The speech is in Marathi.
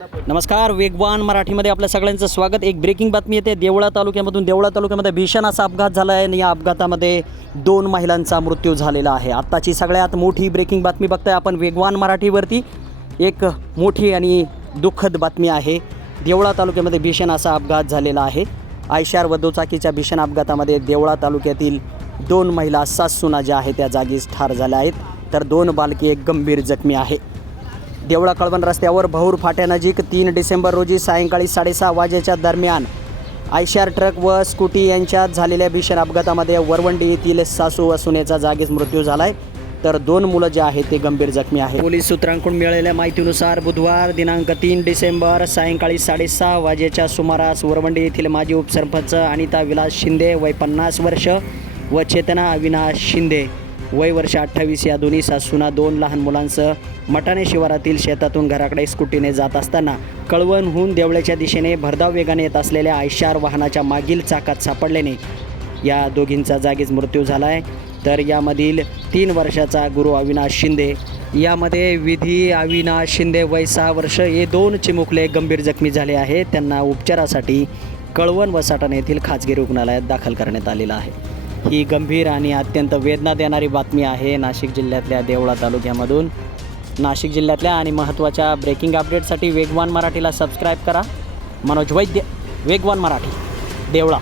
नमस्कार, वेगवान मराठीमध्ये आपल्या सगळ्यांचं स्वागत। एक ब्रेकिंग बातमी येते देवळा तालुक्यामध्ये भीषण असा अपघात झाला आहे आणि या अपघातामध्ये 2 महिलांचा मृत्यू झालेला आहे। आत्ताची सगळ्यात मोठी ब्रेकिंग बातमी बघताय आपण वेगवान मराठीवरती। एक मोठी आणि दुःखद बातमी आहे। देवळा तालुक्यामध्ये भीषण असा अपघात झालेला आहे। आयशार व दुचाकीच्या भीषण अपघातामध्ये देवळा तालुक्यातील 2 महिला सासूना ज्या आहेत त्या जागीच ठार झाल्या आहेत, तर 2 बालके एक गंभीर जखमी आहे। देवळा कळवण रस्त्यावर भौर फाट्यानजीक 3 डिसेंबर रोजी सायंकाळी 6:30 वाजेच्या दरम्यान आयशार ट्रक व स्कूटी यांच्यात झालेल्या भीषण अपघातामध्ये वरवंडी येथील सासू व सुनेचा जागीच मृत्यू झाला आहे, तर 2 मुलं जे आहेत ते गंभीर जखमी आहेत। पोलीस सूत्रांकडून मिळालेल्या माहितीनुसार बुधवार दिनांक 3 डिसेंबर सायंकाळी 6:30 वाजेच्या सुमारास वरवंडी येथील माजी उपसरपंच अनिता विलास शिंदे वय 50 वर्ष व चेतना अविनाश शिंदे वय वर्ष 28 या दोन्ही सासूना 2 लहान मुलांसह मटाणे शिवारातील शेतातून घराकडे स्कूटीने जात असताना कळवणहून देवळ्याच्या दिशेने भरधाव वेगाने येत असलेल्या आयशार वाहनाच्या मागील चाकात सापडल्याने या दोघींचा जागीच मृत्यू झाला आहे। तर यामधील 3 वर्षाचा गुरु अविनाश शिंदे, यामध्ये विधी अविनाश शिंदे वय 6 वर्ष हे 2 चिमुकले गंभीर जखमी झाले आहेत। त्यांना उपचारासाठी कळवण व सटाणा येथील खाजगी रुग्णालयात दाखल करण्यात आलेलं आहे। ही गंभीर आणि अत्यंत वेदना देणारी बातमी आहे नाशिक जिल्ह्यातल्या देवळा तालुक्यामधून। नाशिक जिल्ह्यातल्या आणि महत्त्वाच्या ब्रेकिंग अपडेटसाठी वेगवान मराठीला सबस्क्राईब करा। मनोज वैद्य, वेगवान मराठी, देवळा।